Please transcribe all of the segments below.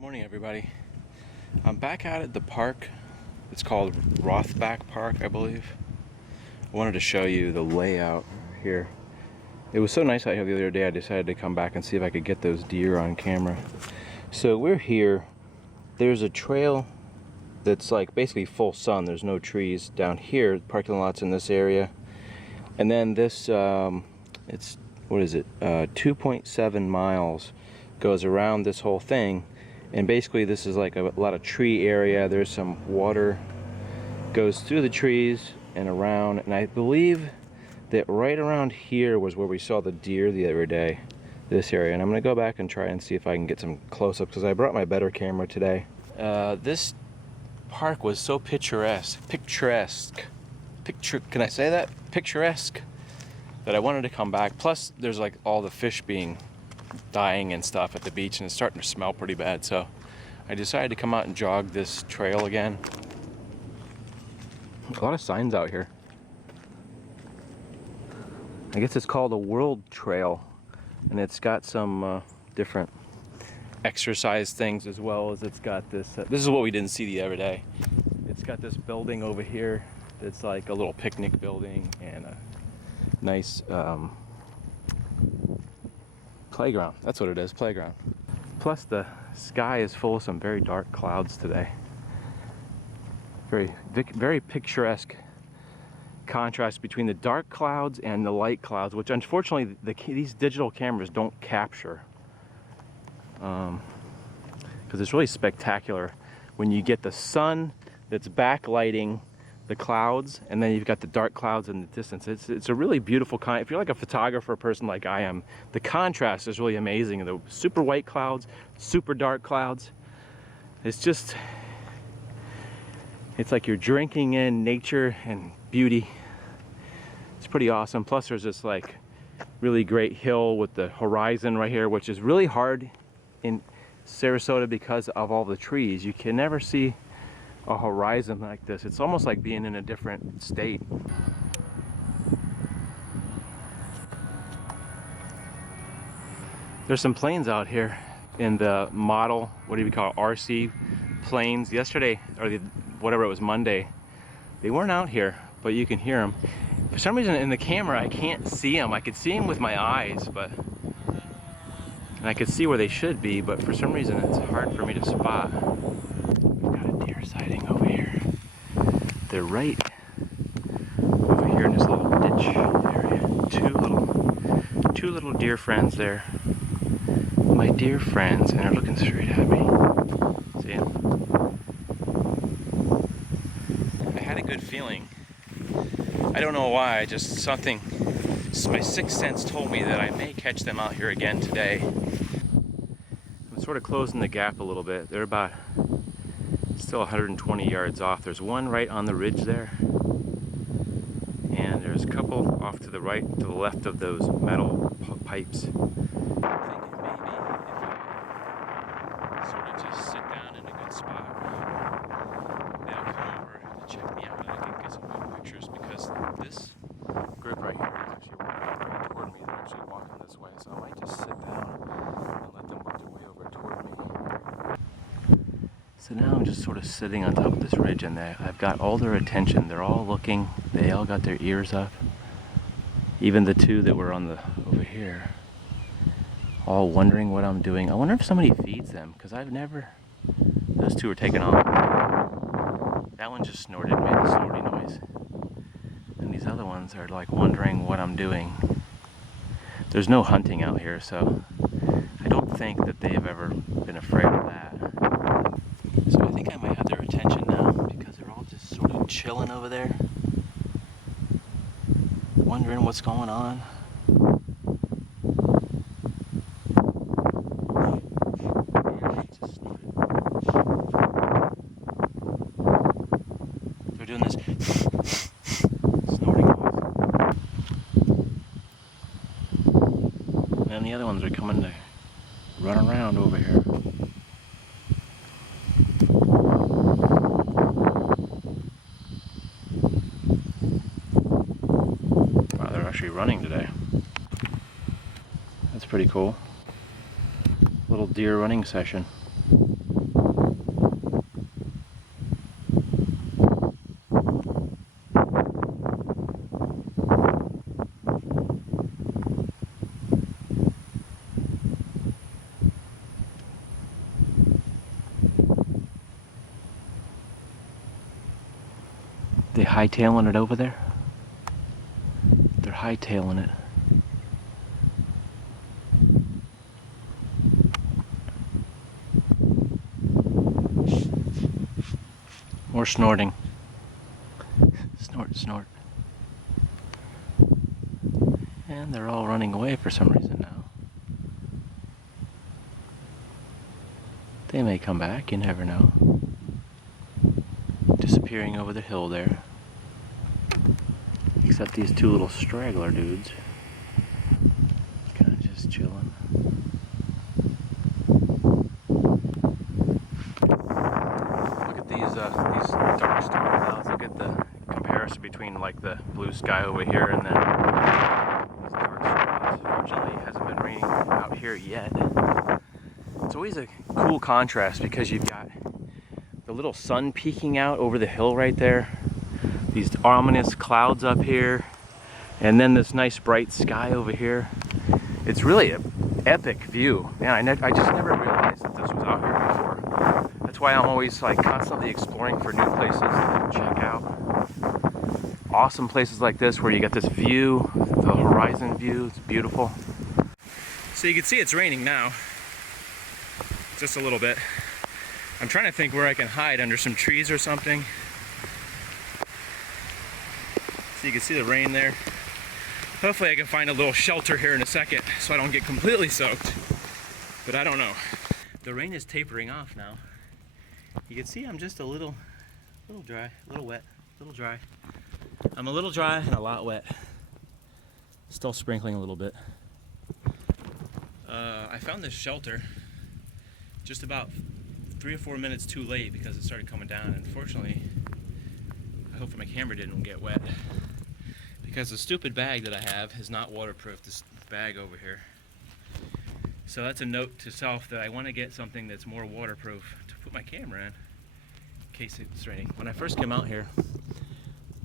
Morning, everybody. I'm back out at the park. It's called Rothbach Park, I believe. I wanted to show you the layout here. It was so nice out here the other day, I decided to come back and see if I could get those deer on camera. So we're here. There's a trail that's like basically full sun. There's no trees down here. Parking lot's in this area. And then this, it's, what is it? 2.7 miles goes around this whole thing. And basically this is like a lot of tree area. There's some water goes through the trees and around, and I believe that right around here was where we saw the deer the other day, this area. And I'm gonna go back and try and see if I can get some close-ups because I brought my better camera today. This park was so picturesque, can I say that? Picturesque, that I wanted to come back. Plus there's like all the fish being dying and stuff at the beach, and it's starting to smell pretty bad, so I decided to come out and jog this trail again. A lot of signs out here. I guess it's called a World Trail, and it's got some different exercise things, as well as it's got this this is what we didn't see the other day. It's got this building over here that's like a little picnic building and a nice playground. That's what it is, playground. Plus the sky is full of some very dark clouds today. Very picturesque contrast between the dark clouds and the light clouds, which unfortunately these digital cameras don't capture. Because it's really spectacular when you get the sun that's backlighting the clouds, and then you've got the dark clouds in the distance. It's a really beautiful if you're like a photographer person like I am, the contrast is really amazing. The super white clouds, super dark clouds. It's like you're drinking in nature and beauty. It's pretty awesome. Plus there's this like really great hill with the horizon right here, which is really hard in Sarasota because of all the trees. You can never see a horizon like this. It's almost like being in a different state. There's some planes out here in the model, what do you call it, RC planes. Yesterday, or whatever it was, Monday, they weren't out here, but you can hear them. For some reason in the camera I can't see them. I could see them with my eyes, and I could see where they should be, but for some reason it's hard for me to spot. Sighting over here. They're right over here in this little ditch area. Two little deer friends there. My dear friends, and they're looking straight at me. See them? I had a good feeling. I don't know why, just something, my sixth sense told me that I may catch them out here again today. I'm sort of closing the gap a little bit. They're about still 120 yards off. There's one right on the ridge there, and there's a couple off to the right, to the left of those metal pipes. I'm thinking maybe if I sort of just sit down in a good spot, they'll come over to check me out and I can get some good pictures, because this group right here is actually walking toward me. They're actually walking this way, so I might just sit down and let them work their way over toward me. So now I'm just sort of sitting on top of this ridge, and I've got all their attention. They're all looking. They all got their ears up. Even the two that were over here, all wondering what I'm doing. I wonder if somebody feeds them, because I've never. Those two are taking off. That one just snorted, made a snorty noise, and these other ones are like wondering what I'm doing. There's no hunting out here, so I don't think that they've ever been afraid of that. So I think I might have their attention now, because they're all just sort of chilling over there, wondering what's going on. They're doing this snorting noise. And then the other ones are coming to run around over here. Running today. That's pretty cool. Little deer running session. they hightailing it over there? They're hightailing it. More snorting. Snort, snort. And they're all running away for some reason now. They may come back, you never know. Disappearing over the hill there. Except these two little straggler dudes. Kind of just chilling. Look at these dark storm clouds. Look at the comparison between like the blue sky over here and then these dark spots. Fortunately, it hasn't been raining out here yet. It's always a cool contrast because you've got the little sun peeking out over the hill right there, these ominous clouds up here, and then this nice bright sky over here. It's really an epic view. Man, I just never realized that this was out here before. That's why I'm always like constantly exploring for new places to check out. Awesome places like this where you get this view, the horizon view. It's beautiful. So you can see it's raining now, just a little bit. I'm trying to think where I can hide under some trees or something. So you can see the rain there. Hopefully I can find a little shelter here in a second so I don't get completely soaked. But I don't know. The rain is tapering off now. You can see I'm just a little dry, a little wet, a little dry. I'm a little dry and a lot wet. Still sprinkling a little bit. I found this shelter just about 3 or 4 minutes too late because it started coming down. Unfortunately, I hope my camera didn't get wet because the stupid bag that I have is not waterproof, this bag over here. So that's a note to self that I want to get something that's more waterproof to put my camera in case it's raining. When I first came out here,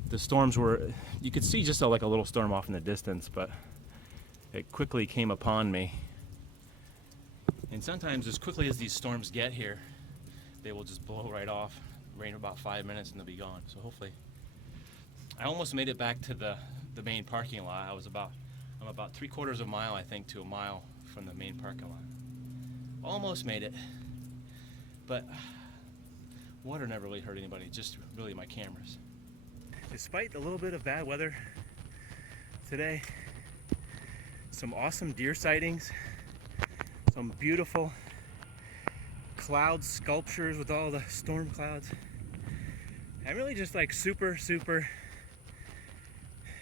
the storms were, you could see just like a little storm off in the distance, but it quickly came upon me. And sometimes as quickly as these storms get here, they will just blow right off, rain about 5 minutes and they'll be gone. So hopefully, I almost made it back to the main parking lot. I'm about 3/4 of a mile, I think, to a mile from the main parking lot. Almost made it, but water never really hurt anybody, just really my cameras. Despite a little bit of bad weather today, some awesome deer sightings, some beautiful cloud sculptures with all the storm clouds. I'm really just like super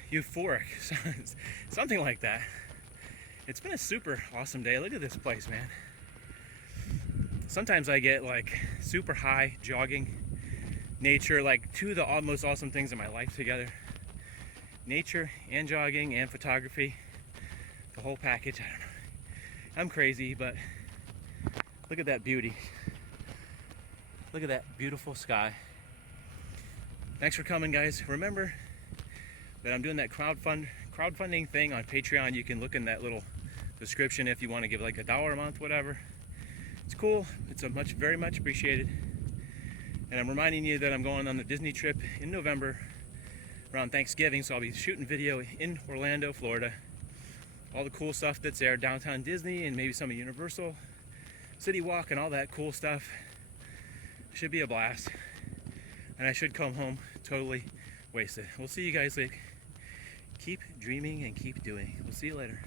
euphoric, something like that. It's been a super awesome day. Look at this place, man. Sometimes I get like super high jogging, nature, like two of the most awesome things in my life together. Nature and jogging and photography, the whole package. I don't know. I'm crazy, but look at that beauty. Look at that beautiful sky. Thanks for coming, guys. Remember that I'm doing that crowdfunding thing on Patreon. You can look in that little description if you want to give like $1 a month, whatever. It's cool. It's very much appreciated. And I'm reminding you that I'm going on the Disney trip in November around Thanksgiving, so I'll be shooting video in Orlando, Florida. All the cool stuff that's there, downtown Disney and maybe some of Universal, City Walk and all that cool stuff. Should be a blast. And I should come home totally wasted. We'll see you guys later. Keep dreaming and keep doing. We'll see you later.